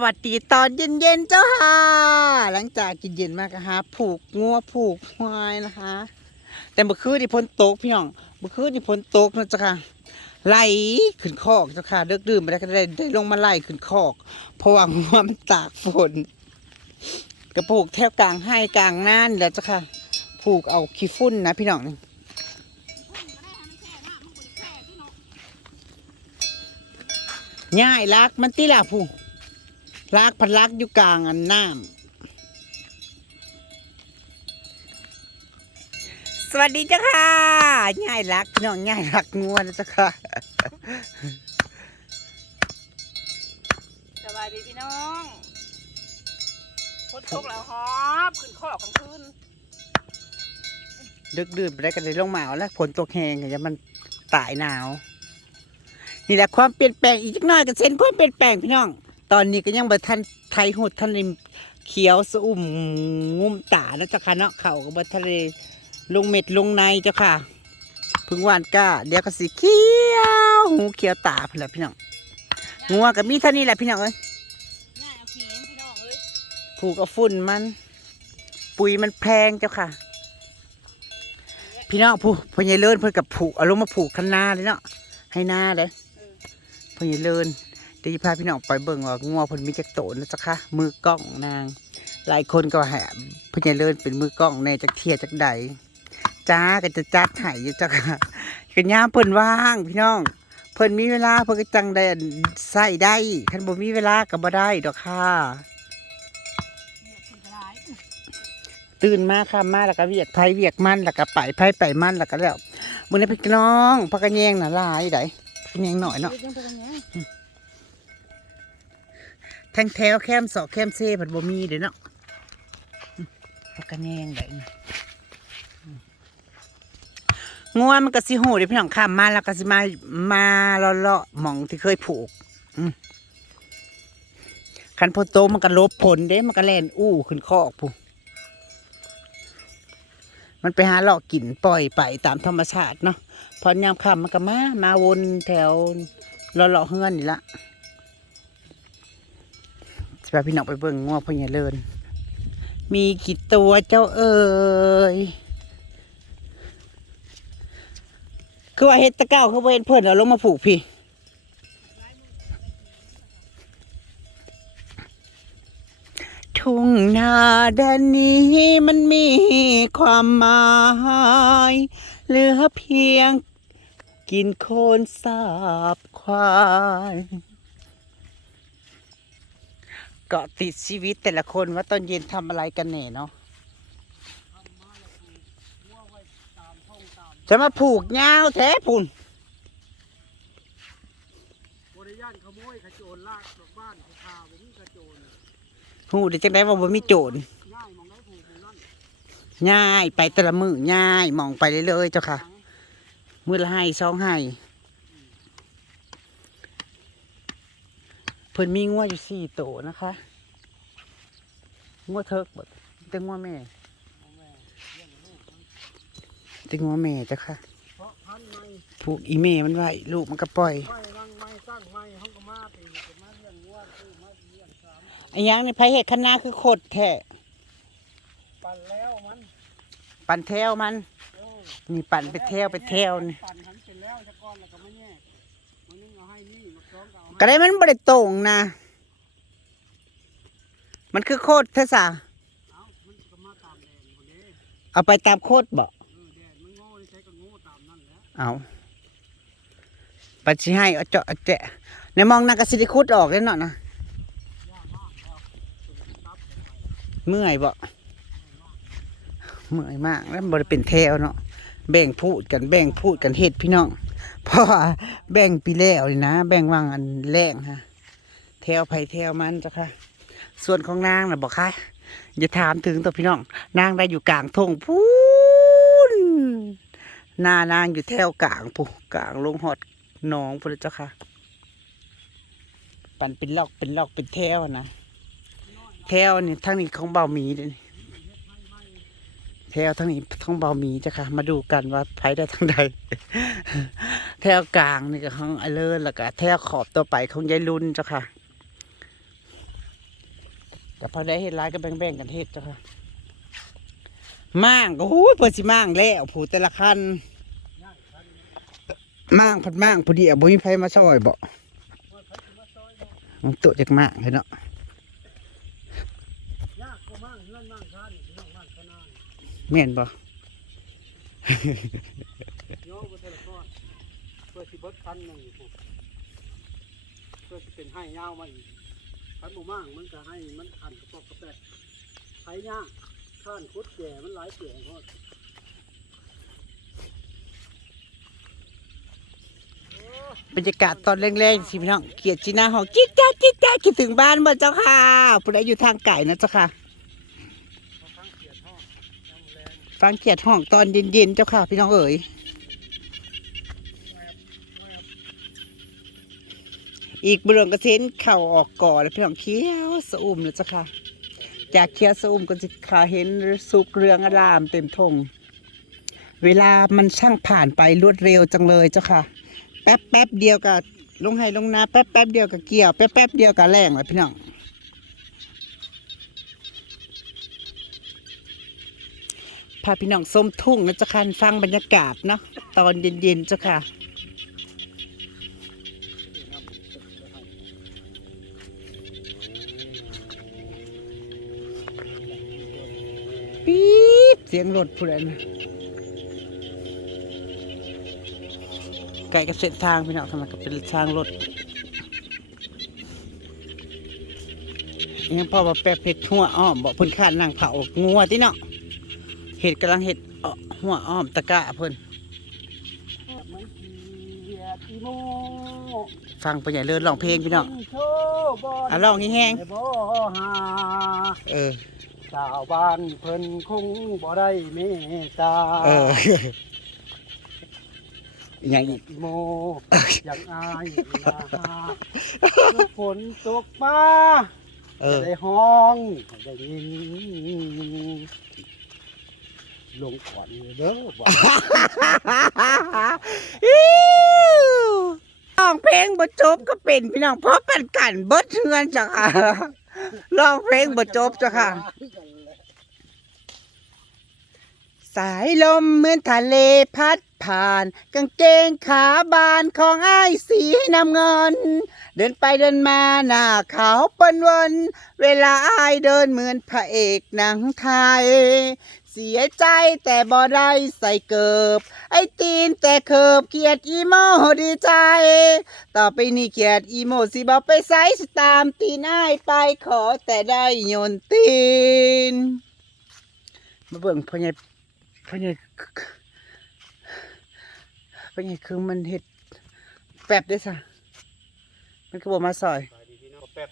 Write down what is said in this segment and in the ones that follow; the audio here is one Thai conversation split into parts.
สวัสดีตอนเย็นๆเจ้าค่ะ หลังจากกินเย็นมากนะคะ ผูกงัวผูกควายนะคะ แต่เมื่อคืนที่พ้นโต๊กพี่น้องเมื่อคืนที่พ้นโต๊กนะเจ้าค่ะไล่ขึ้นคอกเจ้าค่ะเลิกดื่มไปแล้วก็ได้ได้ลงมาไล่ขึ้นคอก เพราะว่างัวมันตากฝนกระผูกแถวกลางให้กลางน่านแล้วเจ้าค่ะ ผูกเอาขี้ฝุ่นนะพี่น้องง่ายลักมันติล่ะผู้ ลักพันลักอยู่กลางอันน้ำสวัสดีเจ้าค่ะง่ายลักพี่น้องง่ายลักงัวนะเจ้าค่ะสบายดีพี่น้องฝนตกแล้วฮอบขึ้นข้อกลางคืนดึกดื่นไปได้กันเลยลงมาเอาแล้วฝนตกแห้งก็จะมันตายหนาว นี่แหละความเปลี่ยนแปลงอีกจักหน่อยก็เส้นความเปลี่ยนแปลงพี่น้อง ตอนนี้ก็ยังบ่ทันไทยหุดทันได้เขียวสะอุ่มงุ่มตานะเจ้าค่ะเนาะเขาก็บ่ทันได้ลงเม็ดลงในเจ้าค่ะเพึ่งหวานก้าเดี๋ยวก็สิเขียวหูเขียวตาพุ่นแหละพี่น้องงัวก็มีเท่านี้แหละพี่น้องเอ้ยง่ายเอาขี้พี่น้องเอ้ยผูกเอาฝุ่นมัน ปุ๋ยมันแพงเจ้าค่ะ พี่น้องผู้พ่อใหญ่เลินเพิ่นกับผูกเอาลงมาผูกคันนาเลยเนาะให้หน้าเลยพ่อใหญ่เลิน เดี๋ยวจะพาพี่น้องไปเบิ่งว่างัวเพิ่นมีจักโตนะจ๊ะค่ะมือกล้องนาง หลายคนก็ว่าให้พ่อใหญ่เลินเป็นมือกล้องแน่จักเทียจักใดจ้าก็จะจัดให้จ้ะค่ะกันยามเพิ่นว่าง พี่น้อง เพิ่นมีเวลาเพิ่นก็จังได้ใส่ได้คันบ่มีเวลาก็บ่ได้ดอกค่ะเนี่ยขึ้นกระตื่นมาค่ะมาแล้วก็เวียกไผเวียกมันแล้วก็ไปไผไปมันแล้วก็แล้วมื้อนี้พี่น้องพักกระแยงน่ะหลายได้แยงหน่อยเนาะ แทงแถวแคมสอกแคมเซ่เพิ่นบ่มีเด้เนาะอืมพักกระแยงได้นะงัวมันก็สิโหเด้พี่น้องข้ามมาแล้วก็สิมามาเลาะๆหม่องที่เคยผูกอืมคันพอโตมันก็ลบผลเด้ มันก็แล่นอู้ขึ้นคอกผู้มันไปหาเลาะกินปล่อยไปตามธรรมชาติเนาะพอยามค่ำมันก็มา มาวนแถวเลาะเลาะเฮือนนี่ละ จะพาพี่น้องไปเบิ่งงัวพ่อใหญ่เลินมีกี่ตัวเจ้าเอ๋ยคือว่าเฮ็ดตะเก้าเขาบ่เห็นเพิ่นเอาลงมาผูกพี่ ทุ่งนาแดนนี้มันมีความหมายเหลือเพียงกินโคลนสาบควาย เกาะติดชีวิตแต่ละคนว่าตอนเย็นทำอะไรกันแน่เนาะจะมาผูกยาวแท้ปุ่นบริยานขโมยขโจรลากดอกบ้านขข่าวผมขโจรหูได้จังได้ว่าบ่มีโจรง่ายมองได้ผูกผูกนั่นง่ายไปแต่ละมือง่ายมองไปเรื่อยๆเจ้าค่ะ มือละให้สองให้ พิ่นมีงัวอยู่สี่โตวนะคะงัวเทิกบดแต่งัวแม่แต่งัวแม่เจ้าค่ะเพราะพันไม้ผูกอีแม่มันไว้ลูกมันก็ปล่อยไม้นั่งไม้ตั้งไม้ห้องก็มาตีเป็นมาเลี้ยงวัวซื้อมาเลี้ยงสามไอ้หยังในไผเห็ดคณะคือโคตรแท้ปั่นแล้วมัน ปั่นแถวมันเออนี่ปั่นไปแถวไปแถวนี่ปั่น ก็ได้มันบ่ได้ตรงนะ มันคือโคตรเทศะเอาเอาไปตามโคตรบ่เออแดนมันโง่ใช้ก็โง่ตามนั่นแหละเอาปัดสิให้เจาะเอาแจะในมองนากสิไดิคุดออกเลยเนาะนะเมื่อยบ่เมื่อยมากแล้วบ่ได้เป็นแถวเนาะ แบ่งพูดกันแบ่งพูดกันเฮ็ดพี่น้อง เพราะว่าแบ่งปีแล้วนี่นะ แบ่งวางอันแรงฮะแถวไผ่แถวมันจ้ะค่ะ ส่วนของนางนะบอกค่ะอย่าถามถึงตัวพี่น้อง นางได้อยู่กลางทงพูนหน้านางอยู่แถวกลางปูกลางลงหอดหนองพุทธเจ้าค่ะ ปันเป็นลอกเป็นลอกเป็นแถวนะแถวนี่ทั้งนี้ของเบาหมีเนี่ แถวทั้งนี้ทั้งเบามีจ้ะค่ะ มาดูกันว่าไผได้ทั้งใด แถวกลางนี่ก็ของไอเลิศแล้วก็แถวขอบตัวไปของยายรุ่นเจ้าค่ะแต่พอได้เฮ็ดหลายก็แบ่งๆกันเฮ็ดเจ้าค่ะมั่งก็หูยเพิ่นสิมั่งแล้วผูแต่ละคันมั่งพัดมั่งพอดีอะบ่มีไผมาซอยบ่มันตัวจากมั่งให้เนาะ ยากก็มั่งเงื่อนมั่งท่านพี่น้องมั่งขนาด แม่นบ่โยกไปแต่ละก้อนเพื่อสิเบิดคันหนึ่งอยู่เพื่อสิเป็นให้ยาวมาอีกคันหมู่มั่งมันก็ให้มันขันกระปอกกระแปะไถยากข้านคุดแก่มันหลายแก่โคตรบรรยากาศตอนแรงๆสิพี่น้องเกียรติจีน่าหองจิ๊ดจ้าจิ๊ดจ้าคิดถึงบ้านบ่เจ้าค่ะผู้ใดอยู่ทางไก่นะเจ้าค่ะ เขาข้างเขียดห้องน้ำแรง ฟังเกียร์ห้องตอนเย็นๆเจ้าค่ะ พี่น้องเอ๋ยอีกเบื้องกระเซ็นเข่าออกก่อแล้วพี่น้องเคี้ยวสะอุ่มแล้วเจ้าค่ะ จากเคี้ยวสะอุ่มก็จะขาเห็นสุกเรืองอารามเต็มทงเวลามันช่างผ่านไปรวดเร็วจังเลยเจ้าค่ะ แป๊บแป๊บเดียวกับลงให้ลงนาแป๊บแป๊บเดียวกับเกี่ยวแป๊บแป๊บเดียวกับแรงเลยพี่น้อง พาพี่น้องส้มทุ่งนะเจ้าค่ะฟังบรรยากาศเนาะตอนเย็นๆเจ้าค่ะปี๊ดเสียงรถผู้ใดนะไก่กับเส้นทางพี่น้องทำไมก็เป็นทางรถยังพ่อว่าแปบเห็ดหัวอ้อมบอกเพิ่นข้าดนางเผางัวที่เนาะ เห็ดกำลังเห็ดอ้อหัวอ้อมตะกร้าเพิ่นมันเขียดอีโมฟังไปใหญ่เลิศร้องเพลงพี่น้องโชว์บอลอะร้องแห้งบ่หาเออชาวบ้านเพิ่นคงบ่ได้เมตตาเอออย่างอีกอีโมอย่างอายนะลูกฝนตกมาเอจะอได้ห้องได้ยิน ลงก่อนเด้อว่าร้องเพลงบ่จบก็เป็นพี่น้องเพราะเป็นกันเบิดเทือนจ้ะค่ะร้องเพลงบ่จบจ้ะค่ะ สายลมเหมือนทะเลพัดผ่าน กางเกงขาบานของอ้ายสีน้ำเงิน เดินไปเดินมาหน้าขาวเปิ้นวน เวลาอ้ายเดินเหมือนพระเอกหนังไทย สียใจแต่บ่ได้ใส่เกิบ ไอ้ตีนแต่เคิบเกียดอีโมดีใจ ต่อไปนี้เกียดอีโมสิบอไปไซส์ตามตีนอ้ายไปขอแต่ได้โยนตีน มาเบิ่งพ่อใหญ่พ่อใหญ่พ่อใหญ่คือมันเห็ดแป๊บได้อซะมันก็บอกมาซอย แป๊บ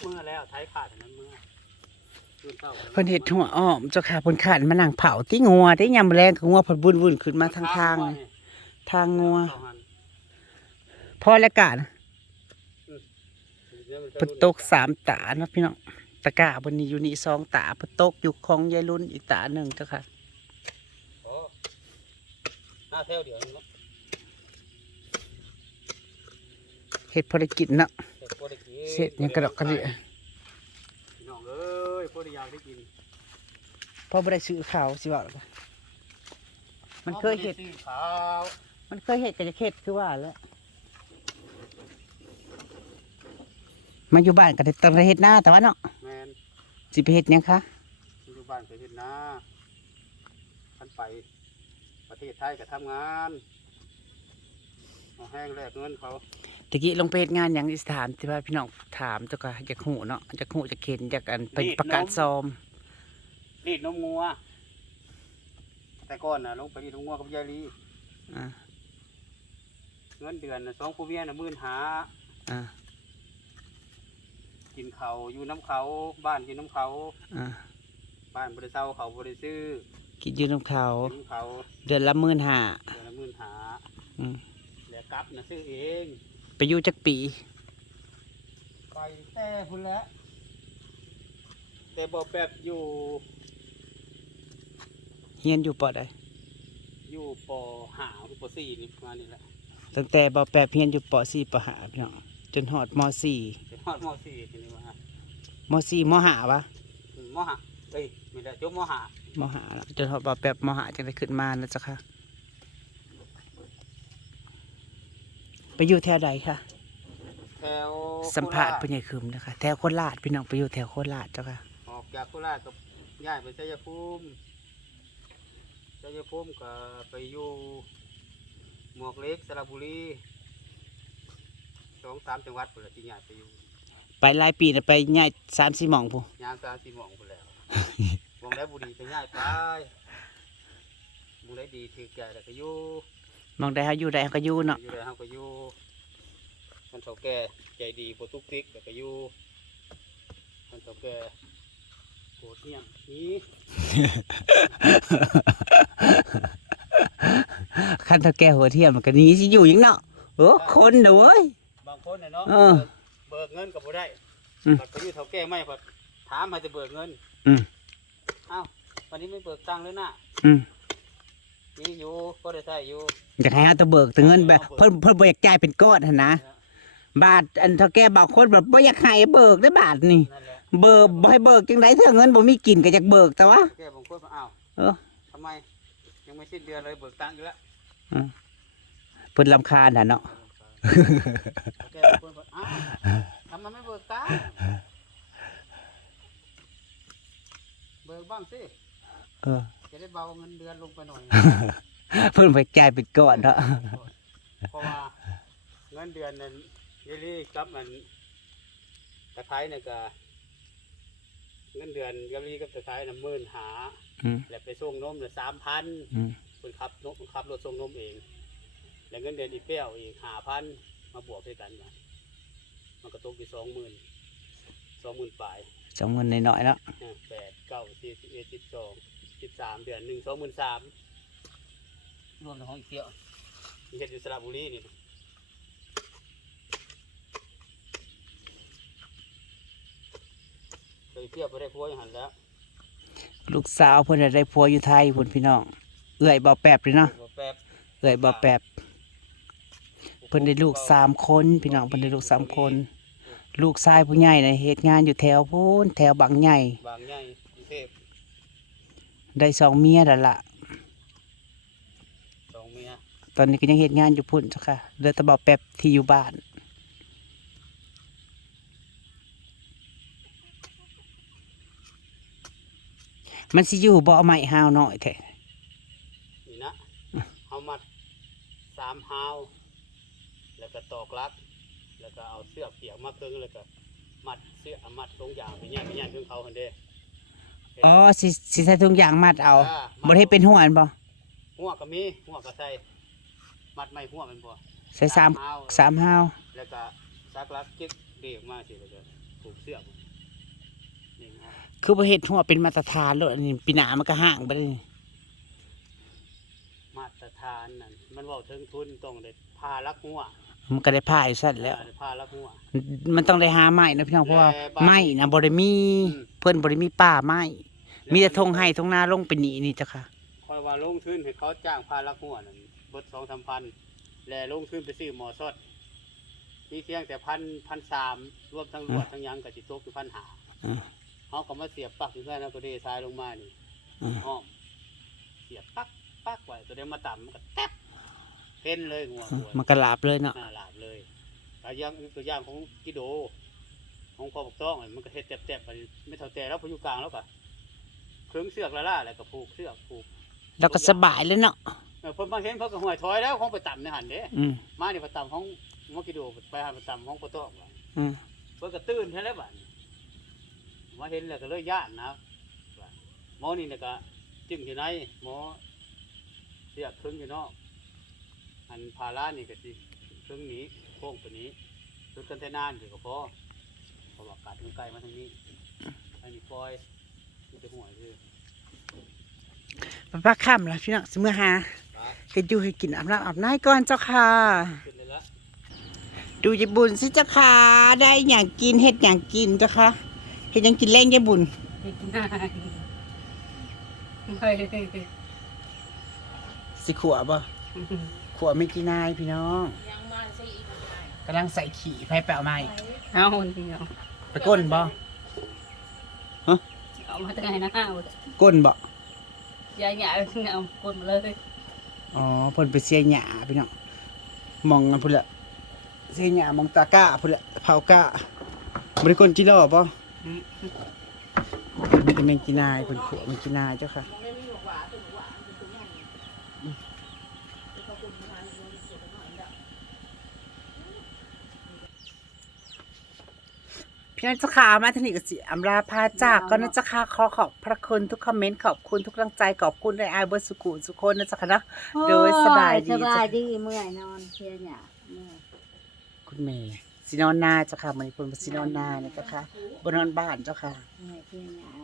เมื่อแล้วท้ายขาดอันนั้นเมื่อ เพิ่นเห็ดหัวอ้อมเจ้าค่ะเพิ่นขาดมานั่งเผาที่งัวที่ยำแรงของงัวเพิ่นวุ่นวุ่นขึ้นมาทางทาง ทางงัวพอแล้วกันเพิ่นตกสามตานะพี่น้องตะกาเพิ่นนี่อยู่นี่สองตาเพิ่นตกอยู่ของยายรุ่นอีกตาหนึ่งเจ้าค่ะเท่าเดียวนี่เนาะเฮ็ดภารกิจเนาะเสร็จยังกระดกกระเดีย พี่น้องเอ้ยพอได้อยากได้กินพอบ่ได้ซื้อข้าวสิว่าหรอกมันเคยเฮ็ดอาไปซื้อข้าวมันเคยเห็ดก็จะเข็ดคือว่าแล้วมาอยู่บ้านก็ได้ต้องได้เห็ดหน้าแต่ว่าเนาะแมนสิไปเห็ดหยังคะอยู่บ้านไปเฮ็ดนาท่านไปประเทศไทยก็ทำงานเอาแห้งแลกเงินเขา ตะกี้ลงไปเฮ็ดงานอย่างอีสถานที่ว่าพี่น้องถามเจ้าก็อยากหูเนาะอยากหูจะเข็นอยากอันเป็นประกาศซอมรีดนมงัว แต่ก่อนน่ะลงไปรีดนมงัวกับยายลีอ่าเงินเดือนน่ะสองผู้เมียน่ะหมื่นหาอ่ากินเขาวอยู่น้ำเขา บ้านกินน้ำเขา อ่าบ้านบริเซาเขาบริซื้อกินอยู่น้ำเขากินน้ำเขาเดือนละหมื่นห้าเดือนละหมื่นหาอืม แล้วกลับน่ะซื้อเอง ไปอยู่จักปี ไปแต่พุ่นแหละแต่บอแบบอยู่เฮียนอยู่ปอใดอยู่ปหาหรือปสี่นี่ประมาณนี้แหละตั้งแต่บอแปบเฮียนอยู่ปสี่ปห้าพี่น้องจนหอดมสี่เป็นฮอดมสี่ทีนี้ว่ามสี่มห้าวะอืมมหาเอ้ยไม่ได้จบมหามห้าแล้วจนเขาบอกแบบมห้าจังได้ขึ้นมานะจ๊ะค่ะ ไปอยู่แถวใดคะแถวสัมภาษณ์โคเป็นรไงคืมนะคะ แถวโคราชพี่น้องไปอยู่แถวโคราชเจ้าค่ะ ออกจากโคราชก็ย้ายไปชัยภูมิชัยภูมิก็ไปอยู่หมวกเล็กสระบุรีสองสามจังหวัดพุ่นละที่ย้ายไปอยู่ไปหลายปีนะไปง่ายสามสี่หมองพูยามสามสี่หมองพุ่นแล้ว วงได้บุรีก็ย้ายไปวงได้ดีถือใจแล้วก็อยู่ มองได้เขาอยู่ได้เขาก็อยู่เนาะอยู่ได้เฮาก็อยู่คนเฒ่าแก่ใจดีบ่ตุกติกแล้วก็อยู่คนเฒ่าแก่โหดเหี้ยมนี้ขั้นเท่าแก่หัวเทียมมันก็หนี้สิอยู่หยังเนาะโอ้คนเด้อเว้ย บางคนน่ะเนาะเออเบิกเงินก็บ่ได้อืม บัดไปอยู่เฒ่าแก่ไม่พอถามให้จะเบิกเงินอืม เอ้าวันนี้ไม่เบิกตังค์เลยนะอืม มีอยู่ก็ได้ใช้อยู่อยากให้เขาตะเบิกแต่เงินแบบเพิ่นเพิ่นบ่อยากจ่ายเป็นก้อนหั่นนะบาทอันเท่าแก่บางคนแบบบ่อยากให้เบิกได้บาทนี่ นั่นแหละเบิกบ่ให้เบิกจังได๋ถ้าเงินบ่มีกินก็อยากเบิกแต่ว่า แก่บางคนว่าอ้าวเออ ทำไม ยังไม่สิ้นเดือนเลยเบิกตังค์อยู่แล้วเพิ่นรำคาญน่ะเนาะแก่บางคนว่าอ้าวทำไมไม่เบิกตังค์เบิกบ้างสิเออ จะได้เบาเงินเดือนลงไปหน่อย เพิ่นบ่จ่ายเป็นก้อนเนาะเพราะว่าเงินเดือนนั้นเยลี่กับมันตะไคร้เนี่ยก็เงินเดือนเยลี่กับตะไคร้น่ะหมื่นหาอืมแล้วไปส่งนมน่ะสามพันอืมคนขับนมขับรถส่งนมเอง แล้วเงินเดือนอีเปี้ยวอีกหาพันมาบวกด้วยกันนะมันก็ตกไปสองหมื่นสองหมื่นปลายสองเงินน้อยๆเนาะนะแปดเก้าสี่สิบเอ็ดสิบสอง สิบสามเดือนหนึ่งสองหมื่นสามรวมทั้งห้องอีเปี้ยวมีเฮ็ดอยู่สระบุรีนี่ไปเปี้ยวไปได้พัวอย่างหันแล้วลูกสาวเพิ่นน่ะได้ผัวอยู่ไทยพุ่นพี่น้อง เอื้อยบ่แป๊บเลยเนาะ บ่แป๊บเอื้อยบ่แป๊บเพิ่นได้ลูกสามคนพี่น้องเพิ่นได้ลูกสามคน ลูกชายผู้ใหญ่น่ะเฮ็ดงานอยู่แถวพูนแถวบางใหญ่ บางใหญ่กรุงเทพ ได้สองเมียแล้วล่ะ สองเมียตอนนี้ก็ยังเฮ็ดงานอยู่พุ่นเจ้าค่ะเหลือแต่บ่แป๊บที่อยู่บ้านมันสิอยู่บ่เอาไม้ห้าวน้อยแท้นี่นะเอามัดสามฮาวแล้วก็ตอกลัก แล้วก็เอาเสื้อเปียกมาครึ่งแล้วก็มัดเสื้อมัดตรงอย่างไปแย่ไปแย่ครึ่งเขาคนเด้ อ๋อสิสิใส่ถุงยางมัดเอาอ่าบ่ได้เป็นหัวอันบ่หัวก็มีหัวก็ใส่มัดไม่หัวมันบ่ใส่สามฮาวสามห้าวแล้วก็ซักลักจิกเดียกมาสิแล้วก็ผูกเสื้อมันนี่นะคือบ่เฮ็ดหัวเป็นมาตรฐานโลดอันนี้ปีหน้ามันก็ห่างไปเลยมาตรฐานนั่นมันเว่าถึงทุนต้องได้พาลักหัว มันก็ได้ผ้าอยู่ซั่นแล้วอ่าได้พาลักหัวมันต้องได้หาไม้นะพี่น้องเพราะว่าแลบ้านไม้นะบ่ได้มี อืม เพิ่นบ่ได้มีป่าไม้มีแต่ทงให้ทงนาลงไปนี่นี่เจ้าค่ะ คอยว่าลงทุนให้เขาจ้างพาลักหัวนั่นเบดสองสามพันแล้วลงทุนไปซื้อหมอสดมีเพียงแต่พันพันสามรวมทั้งรวดทั้งหยังกับจิตกคือพันหาอืมเขาก็มาเสียบปลักอยู่แค่นั้นก็เดทรายลงมานี่อืม อ้อมเสียบปักปักไว้ตัวเดียวมาต่ำมันก็แทบ เพ้นเลยหัวหัวมันก็หลาบเลยเนาะหน้าหลาบเลยตัวอย่างตัวอย่างของกิโด ของพ่อปกต้องอะมันก็เฮ็ดแตบๆไปไม่เท่าแต่แล้วพออยู่กลางแล้วก็เครื่องเสือกละล่าแล้วก็ผูกเสือกผูกแล้วก็สบายเลยเนาะเออเพิ่นมาเห็นเพิ่นก็ห่วยถอยแล้วของไปต่ำในหันเด้ อืมมานี่ไปต่ำของมอกิโดไปหันไปต่ำของพ่อต้องว่ะอืมเพิ่นก็ตื่นใช่แล้วบัดนี้มาเห็นแล้วก็เลยย่านนะว่าหมอนี่น่ะก็จึงอยู่ในหมอเสือกครึ่งอยู่นอก อันพารานี่ก็สิครึ่งนี้โค้งตัวนี้ชุดกันเทนานอยู่ก็พอเพราะว่ากัดมันไกลมาทางนี้อันนี้ปล่อยมันจะห่วยคือป้าค่ำแล้วพี่น้องสิมื้อหาก็อยู่ให้กินอาบน้ำอาบน้ำก่อนเจ้าค่ะ ขึ้นเลยละดูยายบุญสิเจ้าค่ะ ได้อย่างกินเฮ็ดอย่างกินเจ้าค่ะเฮ็ดหยังกินแรงยายบุญ ไม่ได้ไม่ สิขัวบ่ ขัวไม่กี่นายพี่น้องยังมาใช่อีกกำลังใส่ขี่ไผแปะไม้เอาเดียวไปก้นบ่เอามาตั้งไงนะห้าวก้นบ่ยายใหญ่เอาคนมาเลยอ๋อเพิ่นไปเสียหญ้าพี่น้องมองกันพุ่นละเสียหญ้ามองตาก้าพุ่นละเผากะบ่ได้ก้นจิโร่บ่มีแต่แมงกีนายเพิ่นขัวแมงกีนายเจ้าค่ะ พี่น้องเจ้าค่ะมาทางนี้ก็สิอำลาพาจากก็นะเจ้าค่ะขอขอบพระคุณทุกคอมเมนต์ขอบคุณทุกกำลังใจขอบคุณในอายเบอร์สุกุสุคนนะเจ้าค่ะเนาะโดยสบายดีสบายดีเมื่อยนอนเชียร์หยาเมื่อยคุณแม่สินอนนาเจ้าค่ะมันคนสินอนนาเนี่ยเจ้าค่ะบนนอนบ้านเจ้าค่ะเมื่อยเชียร์หยา